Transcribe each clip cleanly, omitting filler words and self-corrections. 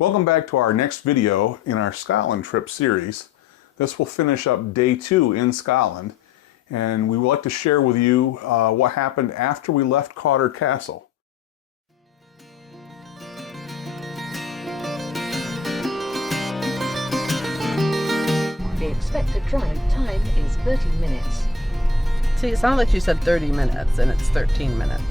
Welcome back to our next video in our Scotland trip series. This will finish up day 2 in Scotland, and we would like to share with you what happened after we left Cawdor Castle. The expected drive time is 30 minutes. See, it sounded like you said 30 minutes, and it's 13 minutes.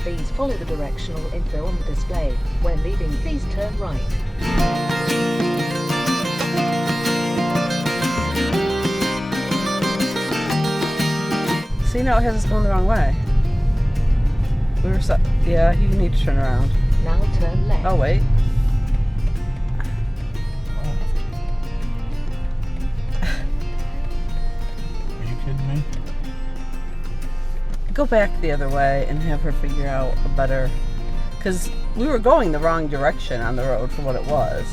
Please follow the directional info on the display. When leaving, please turn right. See, now it has us going the wrong way. We were so... Yeah, you need to turn around. Now turn left. Oh, wait. Are you kidding me? Go back the other way and have her figure out a better... Because we were going the wrong direction on the road for what it was.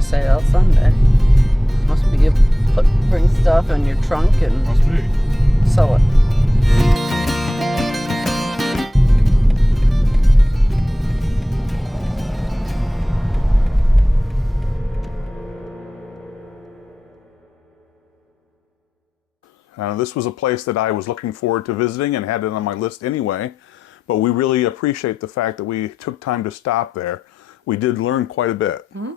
Sale Sunday. Must be you bring stuff in your trunk and Must be. sell it. This was a place that I was looking forward to visiting and had it on my list anyway, but we really appreciate the fact that we took time to stop there. We did learn quite a bit. Mm-hmm.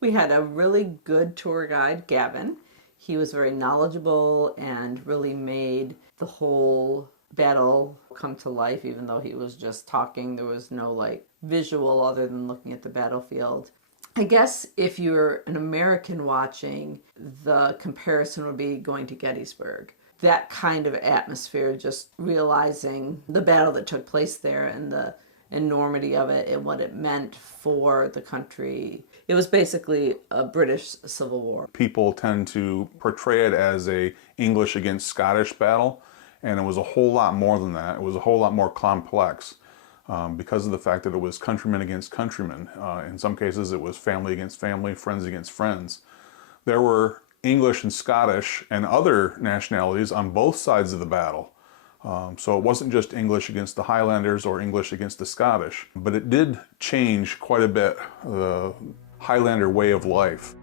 We had a really good tour guide, Gavin. He was very knowledgeable and really made the whole battle come to life, even though he was just talking. There was no like visual other than looking at the battlefield. I guess if you're an American watching, the comparison would be going to Gettysburg. That kind of atmosphere, just realizing the battle that took place there and the enormity of it and what it meant for the country. It was basically a British Civil War. People tend to portray it as a English against Scottish battle, and it was a whole lot more than that. It was a whole lot more complex because of the fact that it was countrymen against countrymen. In some cases it was family against family, friends against friends. There were English and Scottish and other nationalities on both sides of the battle. So it wasn't just English against the Highlanders or English against the Scottish, but it did change quite a bit the Highlander way of life.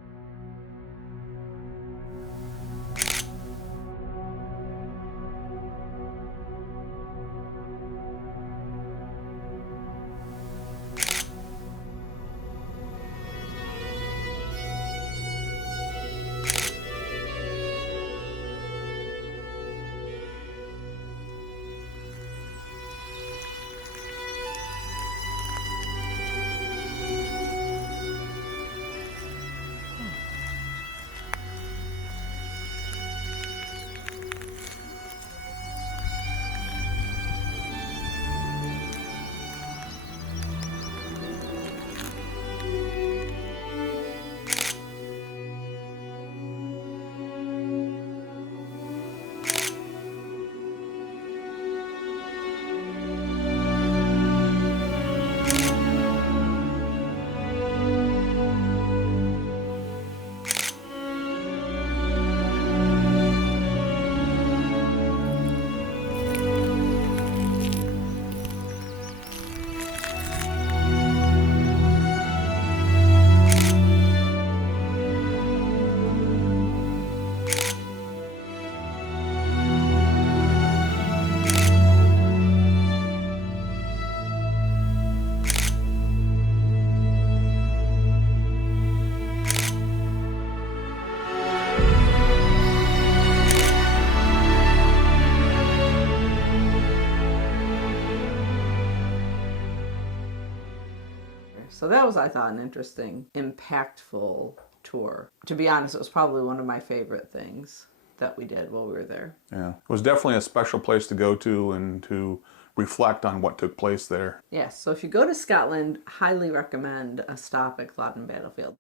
So that was, I thought, an interesting, impactful tour. To be honest, it was probably one of my favorite things that we did while we were there. Yeah, it was definitely a special place to go to and to reflect on what took place there. Yes, so if you go to Scotland, highly recommend a stop at Culloden Battlefield.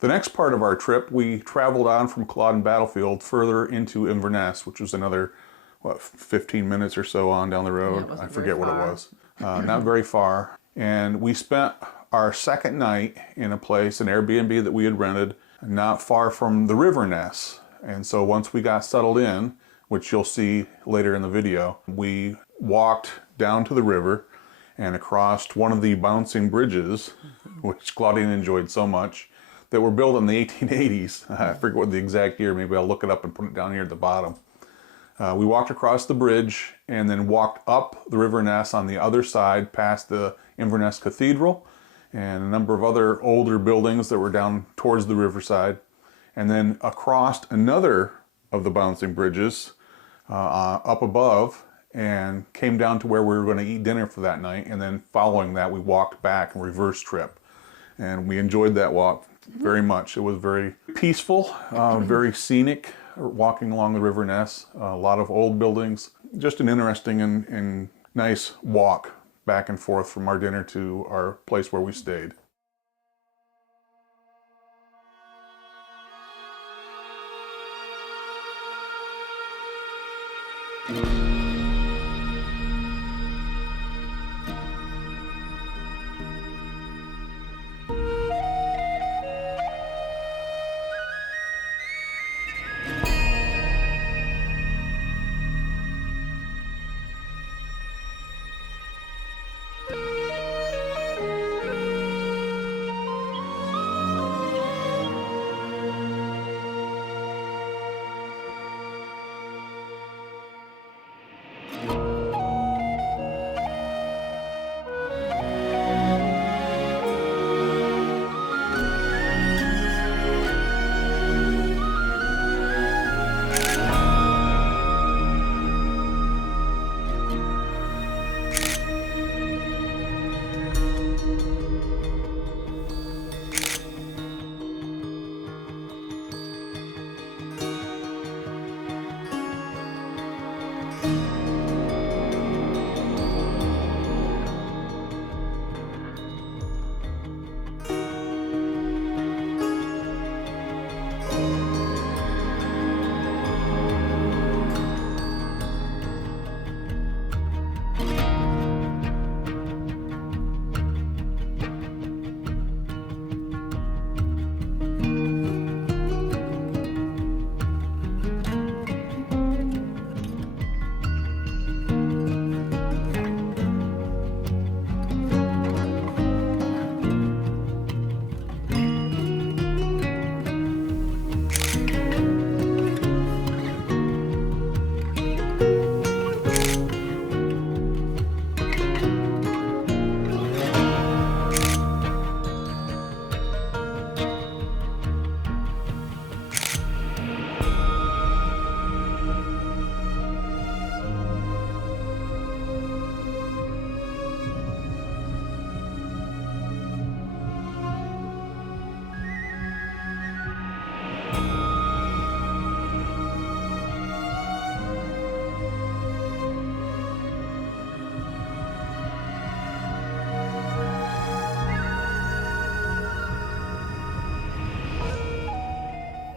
The next part of our trip, we traveled on from Culloden Battlefield further into Inverness, which was another, 15 minutes or so on down the road. Yeah, I forget what it was. Not very far. And we spent our second night in a place, an Airbnb that we had rented, not far from the river Ness. And so once we got settled in, which you'll see later in the video, we walked down to the river and across one of the bouncing bridges, which Claudine enjoyed so much, that were built in the 1880s. I forget what the exact year, maybe I'll look it up and put it down here at the bottom. We walked across the bridge and then walked up the River Ness on the other side past the Inverness Cathedral and a number of other older buildings that were down towards the riverside, and then across another of the bouncing bridges up above, and came down to where we were going to eat dinner for that night. And then following that, we walked back in reverse trip, and we enjoyed that walk very much. It was very peaceful, very scenic, walking along the River Ness, a lot of old buildings. Just an interesting and nice walk back and forth from our dinner to our place where we stayed.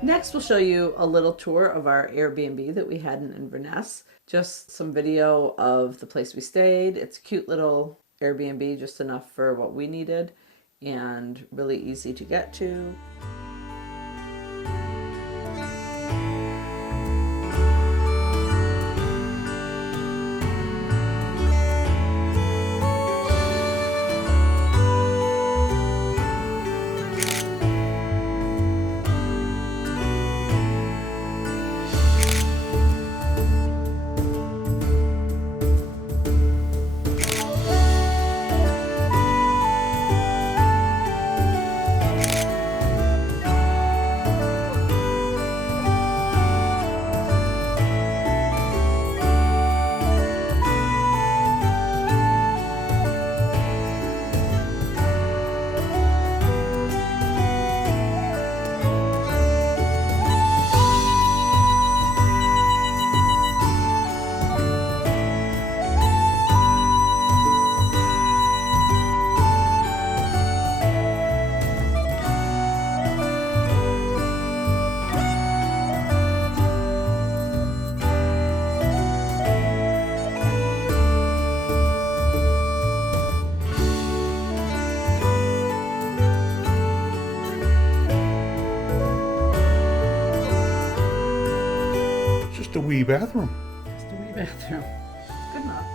Next, we'll show you a little tour of our Airbnb that we had in Inverness. Just some video of the place we stayed. It's a cute little Airbnb, just enough for what we needed, and really easy to get to. Just a wee bathroom. Just a wee bathroom. Good enough.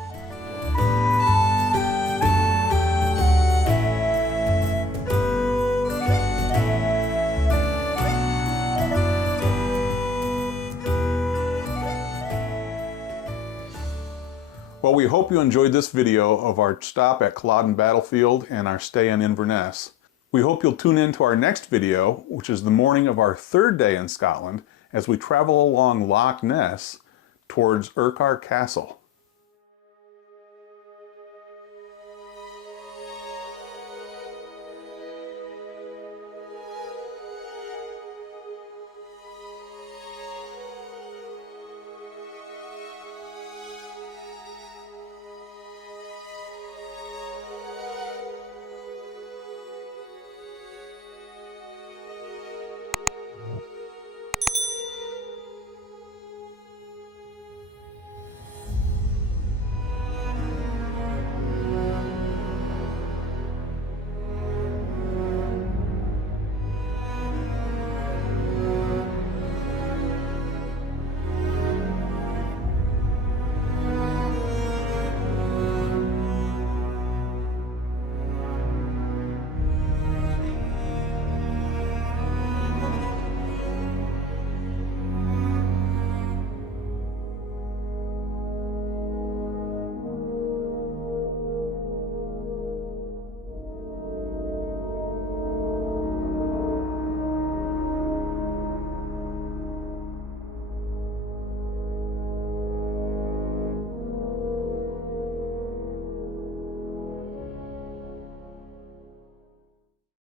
Well, we hope you enjoyed this video of our stop at Culloden Battlefield and our stay in Inverness. We hope you'll tune in to our next video, which is the morning of our third day in Scotland, as we travel along Loch Ness towards Urquhart Castle.